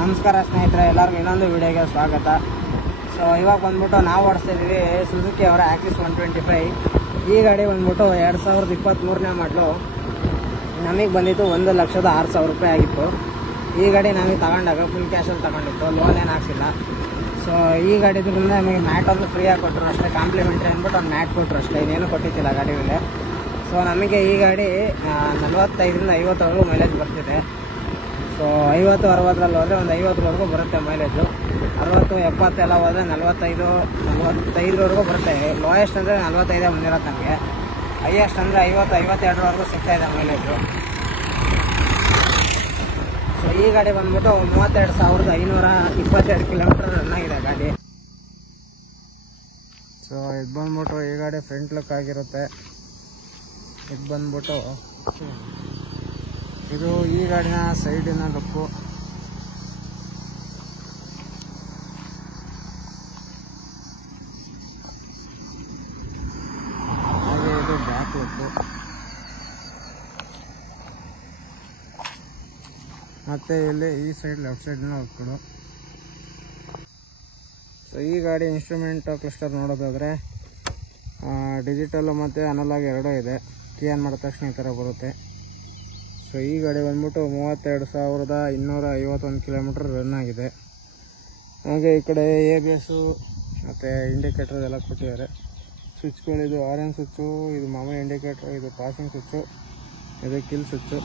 ನಮಸ್ಕಾರ ಸ್ನೇಹಿತರೆ, ಎಲ್ಲರಿಗೂ ಇನ್ನೊಂದು ವಿಡಿಯೋಗೆ ಸ್ವಾಗತ. ಸೊ ಇವಾಗ ಬಂದ್ಬಿಟ್ಟು ನಾವು ಓಡಿಸ್ತಾ ಇದ್ದೀವಿ ಸುಜುಕಿ ಅವರ ಆಕ್ಸಿಸ್ 125. ಈ ಗಾಡಿ ಬಂದ್ಬಿಟ್ಟು 2023ನೇ ಮಾಡಲು. ನಮಗೆ ಬಂದಿತ್ತು 1,06,000 ರೂಪಾಯಿ ಆಗಿತ್ತು. ಈ ಗಾಡಿ ನಮಗೆ ತಗೊಂಡಾಗ ಫುಲ್ ಕ್ಯಾಶಲ್ಲಿ ತಗೊಂಡಿತ್ತು, ಲೋನ್ ಏನು ಹಾಕ್ಸಿಲ್ಲ. ಸೊ ಈ ಗಾಡಿದ್ರಿಂದ ನಮಗೆ ಮ್ಯಾಟ್ ಒಂದು ಫ್ರೀಯಾಗಿ ಕೊಟ್ಟರು ಅಷ್ಟೇ, ಕಾಂಪ್ಲಿಮೆಂಟ್ರಿ ಅಂದ್ಬಿಟ್ಟು ಒಂದು ಮ್ಯಾಟ್ ಕೊಟ್ಟರು ಅಷ್ಟೇ, ಇನ್ನೇನು ಕೊಟ್ಟಿದ್ದಿಲ್ಲ ಗಾಡಿ ಮೇಲೆ. ಸೊ ನಮಗೆ ಈ ಗಾಡಿ 45ರಿಂದ 50ವರೆಗೂ ಮೈಲೇಜ್ ಬರ್ತಿದೆ. ಸೊ 50-60ರಲ್ಲಿ ಹೋದರೆ ಒಂದು 50ವರೆಗೂ ಬರುತ್ತೆ ಮೈಲೇಜು. 60-70 ಎಲ್ಲ ಹೋದರೆ 45-45ವರೆಗೂ ಬರುತ್ತೆ. ಲೋಯೆಸ್ಟ್ ಅಂದರೆ 45 ಬಂದಿರೋದು ನಮಗೆ. ಹೈಯೆಸ್ಟ್ ಅಂದರೆ 50-52ವರೆಗೂ ಸಿಗ್ತಾಯಿದೆ ಮೈಲೇಜು. ಸೊ ಈ ಗಾಡಿ ಬಂದ್ಬಿಟ್ಟು 32,522 ಕಿಲೋಮೀಟರ್ ರನ್ ಆಗಿದೆ ಗಾಡಿ. ಸೊ ಇದು ಬಂದ್ಬಿಟ್ಟು ಈ ಗಾಡಿ ಫ್ರಂಟ್ ಲುಕ್ ಆಗಿರುತ್ತೆ. ಇದು ಬಂದ್ಬಿಟ್ಟು ಇದು ಈ ಗಾಡಿನ ಸೈಡಿನ ಲುಕ್ಕು. ಹಾಗೆ ಇದು ಬ್ಯಾಕ್ ಲುಕ್ಕು. ಮತ್ತು ಇಲ್ಲಿ ಈ ಸೈಡ್ ಲೆಫ್ಟ್ ಸೈಡ್ನ ಲುಕ್ಗಳು. ಸೊ ಈ ಗಾಡಿ ಇನ್ಸ್ಟ್ರೂಮೆಂಟ್ ಕ್ಲಸ್ಟರ್ ನೋಡೋದಾದರೆ ಡಿಜಿಟಲ್ ಮತ್ತು ಅನಲಾಗ್ ಎರಡೂ ಇದೆ. ಕೀ ಆನ್ ಮಾಡಿದ ತಕ್ಷಣ ಈ ಥರ ಬರುತ್ತೆ. ಸೊ ಈ ಗಾಡಿ ಬಂದ್ಬಿಟ್ಟು 32,251 ಕಿಲೋಮೀಟರ್ ರನ್ ಆಗಿದೆ. ಹಾಗೆ ಈ ಕಡೆ ABS ಮತ್ತು ಇಂಡಿಕೇಟರ್ ಎಲ್ಲ ಕೊಟ್ಟಿದ್ದಾರೆ. ಸ್ವಿಚ್ಗಳಿದು ಆರೆಂಜ್ ಸ್ವಿಚ್ಚು, ಇದು ಮಾಮೂಲಿ ಇಂಡಿಕೇಟರ್, ಇದು ಪಾಸಿಂಗ್ ಸ್ವಿಚ್ಚು, ಇದು ಕಿಲ್ ಸ್ವಿಚ್ಚು.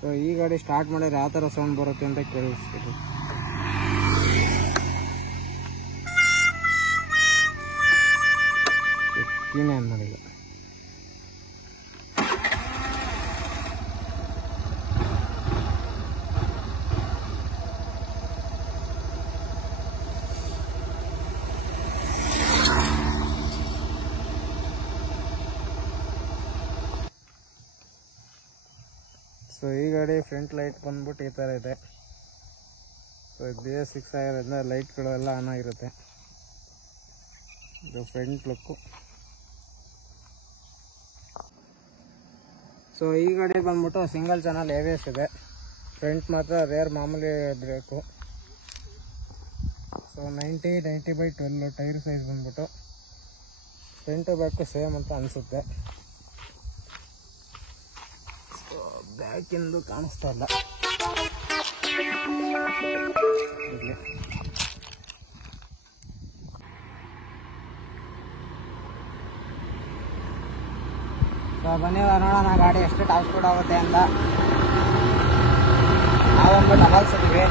ಸೊ ಈ ಗಾಡಿ ಸ್ಟಾರ್ಟ್ ಮಾಡಿದ್ರೆ ಯಾವ ಥರ ಸೌಂಡ್ ಬರುತ್ತೆ ಅಂತ ಕೇಳಿಸ್ತೀವಿ. ಕೀನೇ ಆನ್ ಮಾಡಿಲ್ಲ. ಸೊ ಈ ಗಾಡಿ ಫ್ರಂಟ್ ಲೈಟ್ ಬಂದ್ಬಿಟ್ಟು ಈ ಥರ ಇದೆ. ಸೊ ಇದು BS6 ಆಗಿರೋದ್ರಿಂದ ಲೈಟ್ಗಳು ಎಲ್ಲ ಆನ್ ಆಗಿರುತ್ತೆ. ಇದು ಫ್ರಂಟ್ ಲುಕ್ಕು. ಸೊ ಈ ಗಾಡಿ ಬಂದ್ಬಿಟ್ಟು ಸಿಂಗಲ್ ಚಾನಲ್ ABS ಇದೆ. ಫ್ರಂಟ್ ಮಾತ್ರ ರೇರ್ ಮಾಮೂಲಿ ಬ್ರೇಕು. ಸೊ 90/12 ಟೈರ್ ಸೈಜ್ ಬಂದ್ಬಿಟ್ಟು ಫ್ರಂಟ್ ಬ್ಯಾಕು ಸೇಮ್ ಅಂತ ಅನಿಸುತ್ತೆ. ಸೊ ಬ್ಯಾಕಿಂದು ಕಾಣಿಸ್ತಾ ಇಲ್ಲ. ಸೊ ಬನ್ನಿ ನೋಡೋಣ ಗಾಡಿ ಎಷ್ಟು ಟಾಪ್ ಸ್ಪೀಡ್ ಆಗುತ್ತೆ ಅಂತ. ನಾವೊಂದು ಡಬಲ್ಸಿದ್ದೀವಿ.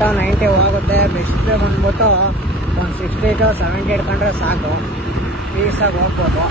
to 90 ಹೋಗುತ್ತೆ. ಬೆಸ್ಟ್ ಬಂದ್ಬಿಟ್ಟು ಒಂದು 60 to 70 ಹಿಡ್ಕೊಂಡ್ರೆ ಸಾಕು, ಪೀಸಾಗಿ ಹೋಗ್ಬೋದು.